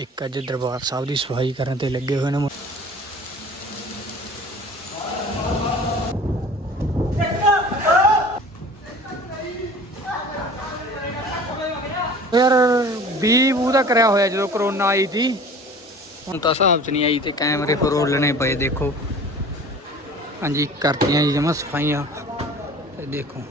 ਇੱਕ ਅੱਜ ਦਰਬਾਰ ਸਾਹਿਬ ਦੀ ਸਫ਼ਾਈ ਕਰਨ ਤੇ ਲੱਗੇ ਹੋਏ ਨੇ ਮੁ- ਯਾਰ 20 ਬੂ ਦਾ ਕਰਿਆ ਹੋਇਆ ਜਦੋਂ ਕਰੋਨਾ ਆਈ ਸੀ। ਹੁਣ ਤਾਂ ਹਿਸਾਬ ਚ ਨਹੀਂ ਆਈ ਤੇ ਕੈਮਰੇ ਫਰੋਲਣੇ ਪਏ, ਦੇਖੋ। ਹਾਂਜੀ, ਕਰਤੀਆਂ ਜੀ ਜਮਾ ਸਫਾਈਆਂ। ਤੇ ਦੇਖੋ।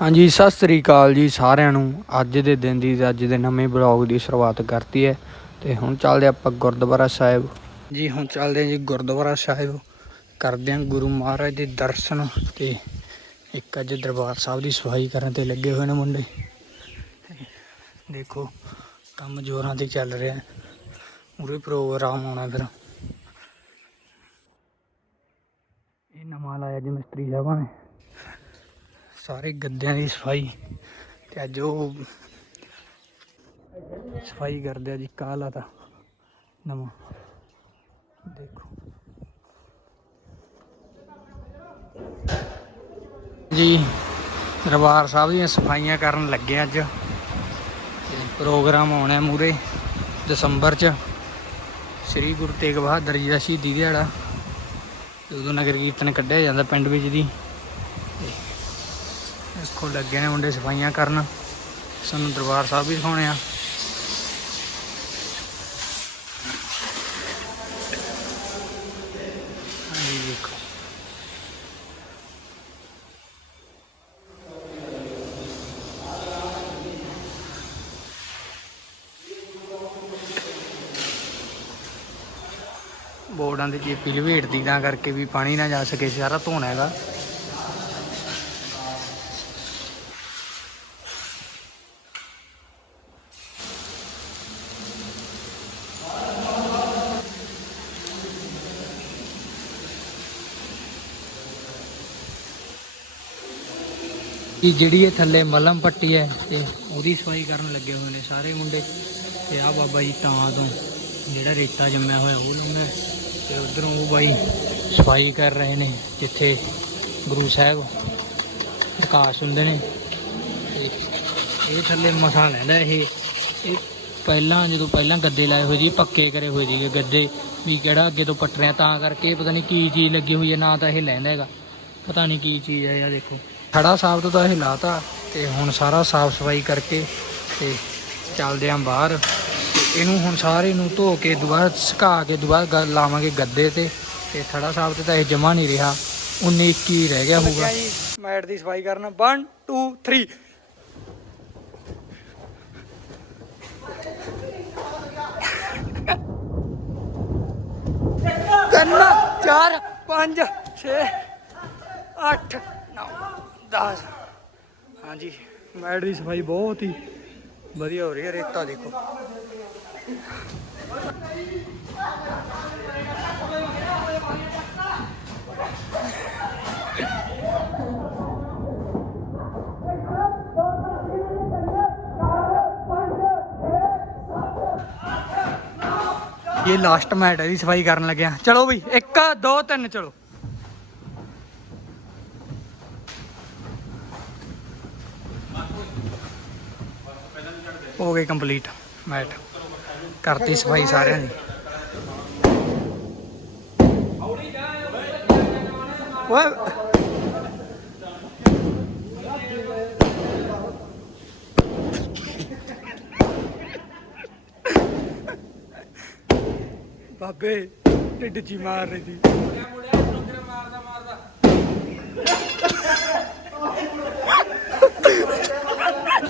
ਹਾਂਜੀ, ਸਤਿ ਸ੍ਰੀ ਅਕਾਲ ਜੀ ਸਾਰਿਆਂ ਨੂੰ। ਅੱਜ ਦੇ ਦਿਨ ਦੀ ਅੱਜ ਦੇ ਨਵੇਂ ਬਲੌਗ ਦੀ ਸ਼ੁਰੂਆਤ ਕਰਤੀ ਹੈ। ਤੇ ਹੁਣ ਚੱਲਦੇ ਆਪਾਂ ਗੁਰਦੁਆਰਾ ਸਾਹਿਬ। ਜੀ, ਹੁਣ ਚੱਲਦੇ ਹਾਂ ਜੀ ਗੁਰਦੁਆਰਾ ਸਾਹਿਬ। ਕਰਦੇ ਹਾਂ ਗੁਰੂ ਮਹਾਰਾਜ ਦੇ ਦਰਸ਼ਨ ਤੇ ਇੱਕ ਅੱਜ ਦਰਬਾਰ ਸਾਹਿਬ ਦੀ ਸਫ਼ਾਈ ਕਰਨ ਤੇ ਲੱਗੇ ਹੋਏ ਨੇ ਮੁੰਡੇ। ਦੇਖੋ, ਕੰਮ ਜ਼ੋਰਾਂ ਤੇ ਚੱਲ ਰਿਹਾ ਹੈ। ਪ੍ਰੋਗਰਾਮ ਆਉਣਾ ਫਿਰ। ਇਹ ਨਵਾਂ ਲਾਇਆ ਜੀ ਮਿਸਤਰੀ ਸਾਹਿਬਾਂ ਨੇ। ਸਾਰੇ ਗੱਦਿਆਂ ਦੀ ਸਫ਼ਾਈ ਤੇ ਅੱਜ ਉਹ ਸਫ਼ਾਈ ਕਰਦੇ ਆ ਜੀ, ਕਾਲਾ ਤਾਂ ਨਵਾਂ। ਦੇਖੋ। ਜੀ, ਦਰਬਾਰ ਸਾਹਿਬ ਦੀਆਂ ਸਫਾਈਆਂ ਕਰਨ ਲੱਗੇ ਅੱਜ। ਪ੍ਰੋਗਰਾਮ ਆਉਣਾ ਮੂਰੇ ਦਸੰਬਰ ਚ। ਸ੍ਰੀ ਗੁਰੂ ਤੇਗ ਬਹਾਦਰ ਜੀ ਦਾ ਸ਼ਹੀਦੀ ਦਿਹਾੜਾ। ਤੇ ਉਦੋਂ ਨਗਰ ਕੀਰਤਨ ਕੱਢਿਆ ਜਾਂਦਾ ਪਿੰਡ ਵਿੱਚ ਦੀ ਦੇਖੋ ਲੱਗੇ ਨੇ ਮੁੰਡੇ ਸਫਾਈਆਂ ਕਰਨ। ਸਾਨੂੰ ਦਰਬਾਰ ਸਾਹਿਬ ਵੀ ਦਿਖਾਉਣੇ ਆ। ਹਾਂਜੀ, ਦੇਖੋ। ਬੋਰਡਾਂ ਦੇ ਚੇਪੀ ਲਵੇਟਦੀ ਤਾਂ ਕਰਕੇ ਵੀ ਪਾਣੀ ਨਾ ਜਾ ਸਕੇ, ਸਾਰਾ ਧੋਣਾ ਹੈਗਾ। ਇਹ ਜਿਹੜੀ ਇਹ ਥੱਲੇ ਮਲਮ ਪੱਟੀ ਹੈ ਤੇ ਉਹਦੀ ਸਫ਼ਾਈ ਕਰਨ ਲੱਗੇ ਹੋਏ ਨੇ ਸਾਰੇ ਮੁੰਡੇ। ਤੇ ਆ ਬਾਬਾ ਜੀ ਤਾਂ ਤੋਂ ਜਿਹੜਾ ਰੇਤਾ ਜੰਮਿਆ ਹੋਇਆ ਉਹ ਲੰਗਾ ਤੇ ਉਧਰੋਂ ਉਹ ਬਾਈ ਸਫ਼ਾਈ ਕਰ ਰਹੇ ਨੇ ਜਿੱਥੇ ਗੁਰੂ ਸਾਹਿਬ ਪ੍ਰਕਾਸ਼ ਹੁੰਦੇ ਨੇ। ਤੇ ਇਹ ਥੱਲੇ ਮਸਾ ਲੈਂਦਾ ਇਹ। ਇਹ ਪਹਿਲਾਂ ਜਦੋਂ ਪਹਿਲਾਂ ਗੱਦੇ ਲਾਏ ਹੋਏ ਸੀ, ਪੱਕੇ ਕਰੇ ਹੋਏ ਸੀਗੇ ਗੱਦੇ ਵੀ ਕਿਹੜਾ ਅੱਗੇ ਤੋਂ ਪੱਟ ਰਿਹਾ ਤਾਂ ਕਰਕੇ ਪਤਾ ਨਹੀਂ ਕੀ ਚੀਜ਼ ਲੱਗੀ ਹੋਈ ਹੈ, ਨਾ ਤਾਂ ਇਹ ਲੈਂਦਾ ਹੈਗਾ। ਪਤਾ ਨਹੀਂ ਕੀ ਚੀਜ਼ ਹੈ ਇਹ ਦੇਖੋ। ਖੜਾ ਸਾਹਿਬ ਤੋਂ ਤਾਂ ਇਹ ਲਾਤਾ ਤੇ ਹੁਣ ਸਾਰਾ ਸਾਫ਼ ਸਫ਼ਾਈ ਕਰਕੇ ਤੇ ਚੱਲਦੇ ਆਂ ਬਾਹਰ। ਇਹਨੂੰ ਹੁਣ ਸਾਰੇ ਨੂੰ ਧੋ ਕੇ ਦੁਬਾਰਾ ਸੁਕਾ ਕੇ ਦੁਬਾਰਾ ਲਾਵਾਂਗੇ ਗੱਦੇ ਤੇ। ਤੇ ਥੜਾ ਸਾਹਿਬ ਤੇ ਤਾਂ ਇਹ ਜਮਾ ਨਹੀਂ ਰਿਹਾ। 19 21 ਰਹਿ ਗਿਆ ਹੋਊਗਾ। ਮੈਟ ਦੀ ਸਫ਼ਾਈ ਕਰਨਾ। 1 2 3 ਤਿੰਨ, ਚਾਰ, ਪੰਜ 6 8 10 ਹਾਂਜੀ ਮੈਟ ਦੀ ਸਫ਼ਾਈ ਬਹੁਤ ਹੀ ਵਧੀਆ ਹੋ ਰਹੀ ਹੈ ਰੇਤਾ ਦੇਖੋ ਇਹ ਲਾਸਟ ਮੈਟ ਹੈ ਦੀ ਸਫ਼ਾਈ ਕਰਨ ਲੱਗਿਆ ਚਲੋ ਬਈ 1 2 3 ਹੋ ਗਏ ਕੰਪਲੀਟ, ਮੈਟ। ਕਰਤੀ ਸਫ਼ਾਈ ਸਾਰਿਆਂ ਦੀ। ਓਏ। ਬਾਬੇ, ਢਿੱਡ ਚ ਹੀ ਮਾਰ ਰਹੀ ਸੀ।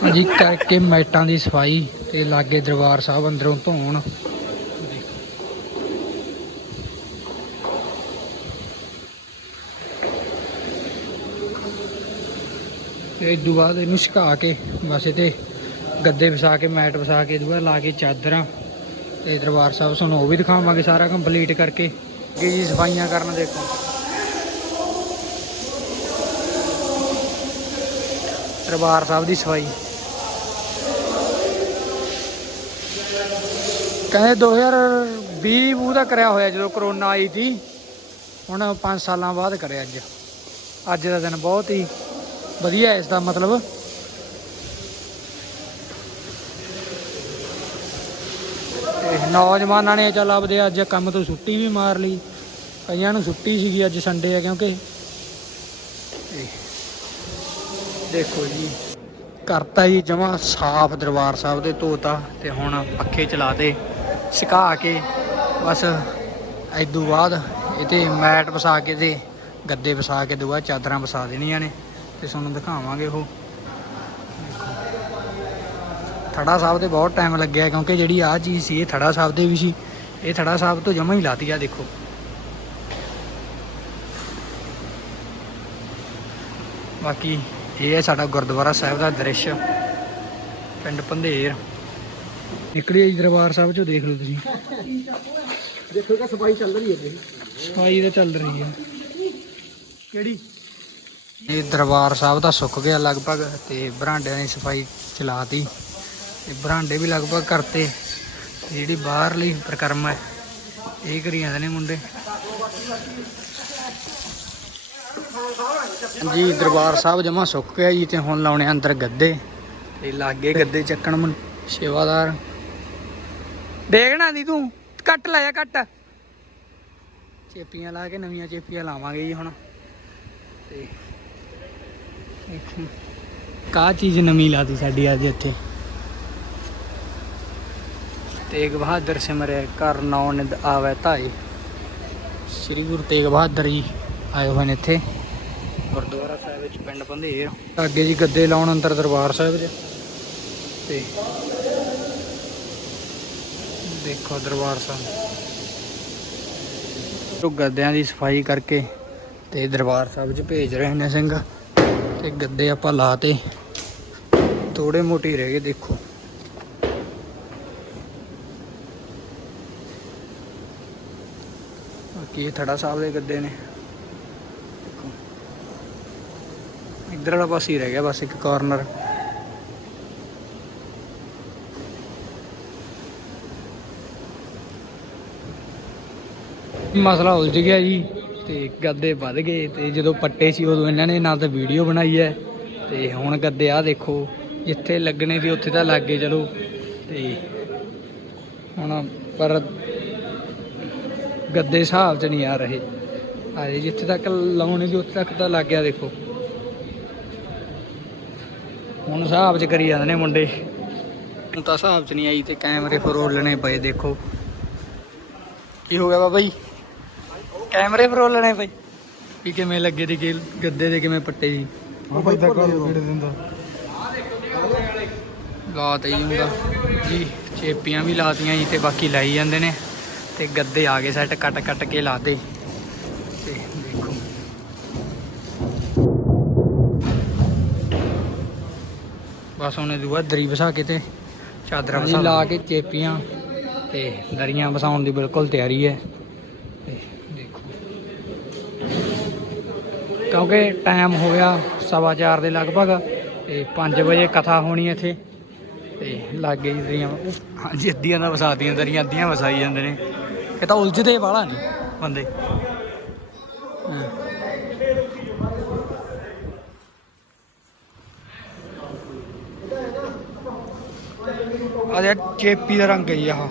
ਜੀ ਕਰਕੇ ਮੈਟਾਂ ਦੀ ਸਫ਼ਾਈ ਤੇ ਲਾਗੇ ਦਰਬਾਰ ਸਾਹਿਬ ਅੰਦਰੋਂ ਧੋਣ। ਤੇ ਇਸ ਤੋਂ ਬਾਅਦ ਇਹਨੂੰ ਸੁਕਾ ਕੇ, ਬਸ ਤੇ ਗੱਦੇ ਵਿਛਾ ਕੇ, ਮੈਟ ਵਿਛਾ ਕੇ ਦੁਬਾਰਾ ਲਾ ਕੇ ਚਾਦਰਾਂ ਤੇ ਦਰਬਾਰ ਸਾਹਿਬ ਤੁਹਾਨੂੰ ਉਹ ਵੀ ਦਿਖਾਵਾਂਗੇ ਸਾਰਾ ਕੰਪਲੀਟ ਕਰਕੇ। ਅੱਗੇ ਜੀ ਸਫਾਈਆਂ ਕਰਨ ਦੇਖੋ। ਦਰਬਾਰ ਸਾਹਿਬ ਦੀ ਸਫ਼ਾਈ। ਕਹਿੰਦੇ 2020 ਬੂ ਦਾ ਕਰਿਆ ਹੋਇਆ ਜਦੋਂ ਕਰੋਨਾ ਆਈ ਸੀ। ਹੁਣ 5 ਸਾਲਾਂ ਬਾਅਦ ਕਰਿਆ ਅੱਜ। ਅੱਜ ਦਾ ਦਿਨ ਬਹੁਤ ਹੀ ਵਧੀਆ ਇਸ ਦਾ ਮਤਲਬ। ਨੌਜਵਾਨਾਂ ਨੇ ਚੱਲ ਆਪਦੇ ਅੱਜ ਕੰਮ ਤੋਂ ਛੁੱਟੀ ਵੀ ਮਾਰ ਲਈ। ਕਈਆਂ ਨੂੰ ਛੁੱਟੀ ਸੀਗੀ ਅੱਜ ਸੰਡੇ ਆ ਕਿਉਂਕਿ। ਦੇਖੋ ਜੀ, ਕਰਤਾ ਜੀ ਜਮਾ ਸਾਫ਼ ਦਰਬਾਰ ਸਾਹਿਬ ਦੇ ਧੋਤਾ ਤੇ ਹੁਣ ਪੱਖੇ ਚਲਾਤੇ। ਸੁਕਾ ਕੇ ਬਸ ਐਦੂ ਬਾਅਦ ਇਹਤੇ ਮੈਟ ਵਸਾ ਕੇ ਤੇ ਗੱਦੇ ਵਸਾ ਕੇ ਦੁਆ ਚਾਦਰਾਂ ਵਸਾ ਦੇਣੀਆਂ ਨੇ ਤੇ ਤੁਹਾਨੂੰ ਦਿਖਾਵਾਂਗੇ ਉਹ। ਥੜਾ ਸਾਹਿਬ ਤੇ ਬਹੁਤ ਟਾਈਮ ਲੱਗਿਆ ਕਿਉਂਕਿ ਜਿਹੜੀ ਆਹ ਚੀਜ਼ ਸੀ, ਇਹ ਥੜਾ ਸਾਹਿਬ ਦੇ ਵੀ ਸੀ। ਇਹ ਥੜਾ ਸਾਹਿਬ ਤੋਂ ਜਮਾ ਹੀ ਲਾਤੀ ਆ, ਦੇਖੋ। ਬਾਕੀ ਇਹ ਹੈ ਸਾਡਾ ਗੁਰਦੁਆਰਾ ਸਾਹਿਬ ਦਾ ਦ੍ਰਿਸ਼, ਪਿੰਡ ਪੰਧੇਰ। ਨਿਕਲੀ ਜੀ ਦਰਬਾਰ ਸਾਹਿਬ ਚੋਂ ਦੇਖ ਲਓ ਤੁਸੀਂ। ਦੇਖੋ ਕਿ ਸਫ਼ਾਈ ਚੱਲ ਰਹੀ ਹੈ ਸਫ਼ਾਈ ਤਾਂ ਚੱਲ ਰਹੀ ਹੈ। ਕਿਹੜੀ? ਇਹ ਦਰਬਾਰ ਸਾਹਿਬ ਦਾ ਸੁੱਕ ਗਿਆ ਲਗਭਗ ਤੇ ਬਰਾਂਡਿਆਂ ਦੀ ਸਫ਼ਾਈ ਚਲਾਤੀ। ਤੇ ਬਰਾਂਡੇ ਵੀ ਲਗਭਗ ਕਰਤੇ। ਜਿਹੜੀ ਬਾਹਰਲੀ ਪ੍ਰਕਰਮ ਹੈ ਇਹ ਕਰੀ ਜਾਂਦੇ ਨੇ ਮੁੰਡੇ। ਜੀ ਦਰਬਾਰ ਸਾਹਿਬ ਜਮਾ ਸੁੱਕ ਗਿਆ ਜੀ ਤੇ ਹੁਣ ਲਾਉਣੇ ਅੰਦਰ ਗੱਦੇ। ਤੇ ਲਾਗੇ ਗੱਦੇ ਚੱਕਣ ਮੁੰ ਸੇਵਾਦਾਰ। ਦੇਖਣਾ ਦੀ ਤੂੰ। ਕੱਟ ਲਾਇਆ ਕੱਟ। ਚੇਪੀਆਂ ਲਾ ਕੇ ਨਵੀਆਂ ਚੇਪੀਆਂ ਲਾਵਾਂਗੇ ਜੀ ਹੁਣ। ਤੇ ਕਾ ਚੀਜ਼ ਨਵੀਂ ਲਾਤੀ ਸਾਡੀ ਅੱਜ ਇੱਥੇ। ਤੇਗ ਬਹਾਦਰ ਸਿਮਰੇ ਕਰ ਨੌ ਨਿਦ ਆਵੇ ਧਾਈ ਸ੍ਰੀ ਗੁਰੂ ਤੇਗ ਬਹਾਦਰ ਜੀ ਆਏ ਹੋਏ ਨੇ ਇੱਥੇ। ਗੁਰਦੁਆਰਾ ਸਾਹਿਬ ਵਿੱਚ ਪਿੰਡ ਪੰਧੇਰ ਅੱਗੇ ਜੀ ਗੱਦੇ ਲਾਉਣ ਅੰਦਰ ਦਰਬਾਰ ਸਾਹਿਬ 'ਚ। ਤੇ ਦੇਖੋ ਦਰਬਾਰ ਸਾਹਿਬ। ਤੋਂ ਗੱਦਿਆਂ ਦੀ ਸਫ਼ਾਈ ਕਰਕੇ ਤੇ ਦਰਬਾਰ ਸਾਹਿਬ 'ਚ ਭੇਜ ਰਹੇ ਨੇ ਸਿੰਘ। ਤੇ ਗੱਦੇ ਆਪਾਂ ਲਾਤੇ ਥੋੜੇ ਮੋਟੇ ਰਹਿ ਗਏ, ਦੇਖੋ। ਬਾਕੀ ਇਹ ਥੜਾ ਸਾਹਿਬ ਦੇ ਗੱਦੇ ਨੇ। ਇੱਧਰ ਵਾਲਾ ਪਾਸੇ ਹੀ ਰਹਿ ਗਿਆ, ਬਸ ਇੱਕ ਕਾਰਨਰ ਮਸਲਾ ਉਲਝ ਗਿਆ ਜੀ ਤੇ ਗੱਦੇ ਵੱਧ ਗਏ ਤੇ ਜਦੋਂ ਪੱਟੇ ਸੀ ਉਦੋਂ ਇਹਨਾਂ ਨੇ ਨਾਲ ਤਾਂ ਵੀਡੀਓ ਬਣਾਈ ਹੈ ਤੇ ਹੁਣ ਗੱਦੇ ਆ ਦੇਖੋ, ਜਿੱਥੇ ਲੱਗਣੇ ਸੀ ਉੱਥੇ ਤਾਂ ਲੱਗ ਗਏ, ਚਲੋ। ਤੇ ਹੁਣ ਪਰ ਗੱਦੇ ਹਿਸਾਬ 'ਚ ਨਹੀਂ ਆ ਰਹੇ। ਆਏ ਜਿੱਥੇ ਤੱਕ ਲਾਉਣੇ ਸੀ ਉੱਥੇ ਤੱਕ ਤਾਂ ਲੱਗ ਗਿਆ, ਦੇਖੋ। ਹੁਣ ਹਿਸਾਬ 'ਚ ਕਰੀ ਜਾਂਦੇ ਨੇ ਮੁੰਡੇ। ਹੁਣ ਤਾਂ ਹਿਸਾਬ 'ਚ ਨਹੀਂ ਆਈ ਤੇ ਕੈਮਰੇ ਫਰੋਲਣੇ ਪਏ, ਦੇਖੋ। ਕੀ ਹੋ ਗਿਆ ਬਾਬਾ ਜੀ? ਕੈਮਰੇ ਫਰੋਲਣੇ ਪਏ ਵੀ ਕਿਵੇਂ ਲੱਗੇ ਦੀ ਗੇਲ ਗੱਦੇ ਦੇ ਕਿਵੇਂ ਪੱਟੇ ਜੀ? ਹਾਂ ਬਾਈ ਦੇਖੋ ਕਿਹੜੇ ਦਿੰਦਾ। ਲਾਤ ਹੀ ਹੁੰਦਾ। ਜੀ ਚੇਪੀਆਂ ਵੀ ਲਾਤੀਆਂ ਜੀ ਤੇ ਬਾਕੀ ਲਾਈ ਜਾਂਦੇ ਨੇ। ਤੇ ਗੱਦੇ ਆ ਗਏ ਸੈੱਟ ਕੱਟ ਕੱਟ ਕੇ ਲਾਤੇ। ਤੇ ਦੇਖੋ। ਬਸ ਉਹਨੇ ਦੂਆ ਦਰੀ ਵਸਾ ਕੇ ਤੇ ਚਾਦਰਾਂ ਵਸਾ ਲਾ ਕੇ ਚੇਪੀਆਂ ਤੇ ਦਰੀਆਂ ਵਸਾਉਣ ਦੀ ਬਿਲਕੁਲ ਤਿਆਰੀ ਹੈ। ਕਿਉਂਕਿ ਟਾਈਮ ਹੋ ਗਿਆ ਸਵਾ ਚਾਰ ਦੇ ਲਗਭਗ ਤੇ 5 ਵਜੇ ਕਥਾ ਹੋਣੀ ਇੱਥੇ। ਤੇ ਲਾਗੇ ਜੀ ਦਰੀਆਂ ਹਾਂਜੀ, ਅੱਧੀਆਂ ਦਾ ਵਸਾਦੀਆਂ ਦਰੀਆਂ, ਅੱਧੀਆਂ ਵਸਾਈ ਜਾਂਦੇ ਨੇ। ਇਹ ਤਾਂ ਉਲਝਦੇ ਵਾਲਾ ਨਹੀਂ ਬੰਦੇ। ਹਾਂ। ਆ ਦੇ ਚੇਪੀ ਦਾ ਰੰਗ ਹੈ ਜੀ ਆਹ।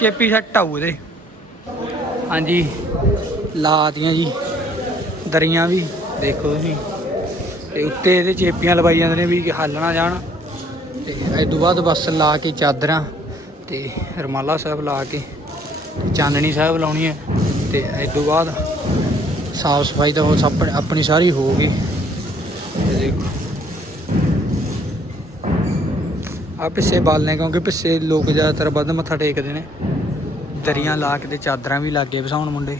ਚੇਪੀ ਸੱਟ ਆਊ ਇਹਦੇ। ਹਾਂਜੀ। ਲਾਤੀਆਂ ਜੀ। ਦਰੀਆਂ ਵੀ, ਦੇਖੋ ਤੁਸੀਂ। ਤੇ ਉੱਤੇ ਇਹਦੇ ਚੇਪੀਆਂ ਲਵਾਈ ਜਾਂਦੇ ਨੇ ਵੀ ਹੱਲ ਨਾ ਜਾਣ। ਤੇ ਇਸ ਤੋਂ ਬਾਅਦ ਬਸ ਲਾ ਕੇ ਚਾਦਰਾਂ ਤੇ ਰਮਾਲਾ ਸਾਹਿਬ ਲਾ ਕੇ ਤੇ ਸਾਹਿਬ ਲਾਉਣੀ ਹੈ। ਤੇ ਇਸ ਤੋਂ ਬਾਅਦ ਸਾਫ਼ ਸਫ਼ਾਈ ਤਾਂ ਉਹ ਸਭ ਆਪਣੀ ਸਾਰੀ ਹੋ ਗਈ। ਤੇ ਦੇਖੋ। ਆ ਪਿੱਛੇ ਬਾਲਨੇ ਕਿਉਂਕਿ ਪਿੱਛੇ ਲੋਕ ਜ਼ਿਆਦਾਤਰ ਵੱਧ ਮੱਥਾ ਟੇਕਦੇ ਨੇ। ਦਰੀਆਂ ਲਾ ਕੇ ਤੇ ਚਾਦਰਾਂ ਵੀ ਲਾਗੇ ਵਸਾਉਣ ਮੁੰਡੇ।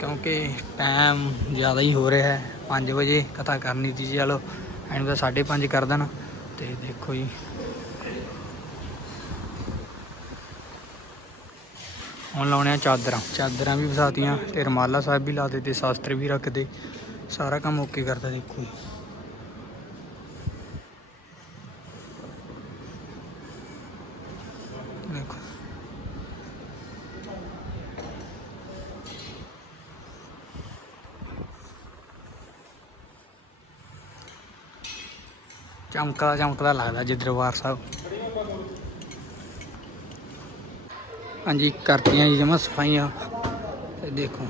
ਕਿਉਂਕਿ ਟਾਈਮ ਜ਼ਿਆਦਾ ਹੀ ਹੋ ਰਿਹਾ ਹੈ। 5 ਵਜੇ ਕਥਾ ਕਰਨੀ ਸੀ ਜੀ, ਚਲੋ ਐਂਡ ਤਾਂ 5:30 ਕਰ ਦੇਣ। ਤੇ ਦੇਖੋ ਜੀ। ਹੁਣ ਲਾਉਣੇ ਆ ਚਾਦਰਾਂ। ਚਾਦਰਾਂ ਵੀ ਵਸਾਤੀਆਂ ਤੇ ਰਮਾਲਾ ਸਾਹਿਬ ਵੀ ਲਾ ਦਿੱਤੇ, ਸ਼ਾਸਤਰ ਵੀ ਰੱਖਦੇ। ਸਾਰਾ ਕੰਮ ਓਕੇ ਕਰਦਾ ਦੇਖੋ ਜੀ। ਚਮਕਦਾ ਚਮਕਦਾ ਲੱਗਦਾ ਜੀ ਦਰਬਾਰ ਸਾਹਿਬ। ਹਾਂਜੀ, ਕਰਤੀਆਂ ਜੀ ਜਮਾ ਸਫਾਈਆਂ। ਤੇ ਦੇਖੋ।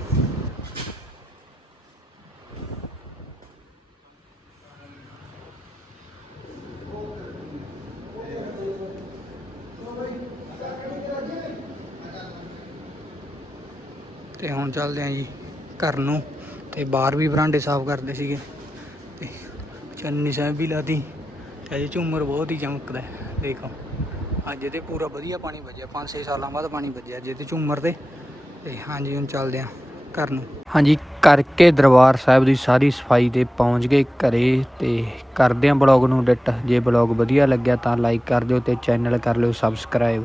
ਤੇ ਹੁਣ ਚੱਲਦੇ ਆਂ ਜੀ ਘਰ ਨੂੰ। ਤੇ ਬਾਹਰ ਵੀ ਬਰਾਂਡੇ ਸਾਫ਼ ਕਰਦੇ ਸੀਗੇ। ਤੇ ਚੰਨੀ ਸਾਹਿਬ ਵੀ ਲਾਤੀ। ਅਜੇ ਝੂਮਰ ਬਹੁਤ ਹੀ ਚਮਕਦਾ ਹੈ, ਦੇਖੋ। ਅੱਜ ਤੇ ਪੂਰਾ ਵਧੀਆ ਪਾਣੀ ਵੱਜਿਆ 5-6 ਸਾਲਾਂ ਬਾਅਦ ਪਾਣੀ ਵੱਜਿਆ ਜੇ ਤੇ ਝੂਮਰ ਤੇ। ਤੇ ਹਾਂਜੀ, ਹੁਣ ਚੱਲਦੇ ਆਂ ਘਰ ਨੂੰ। ਹਾਂਜੀ, ਕਰਕੇ ਦਰਬਾਰ ਸਾਹਿਬ ਦੀ ਸਾਰੀ ਸਫ਼ਾਈ ਤੇ ਪਹੁੰਚ ਗਏ ਘਰੇ ਤੇ ਕਰਦੇ ਆਂ ਬਲੌਗ ਨੂੰ ਐਡਿਟ। ਜੇ ਬਲੌਗ ਵਧੀਆ ਲੱਗਿਆ ਤਾਂ ਲਾਈਕ ਕਰ ਦਿਓ ਤੇ ਚੈਨਲ ਕਰ ਲਿਓ, ਸਬਸਕ੍ਰਾਈਬ।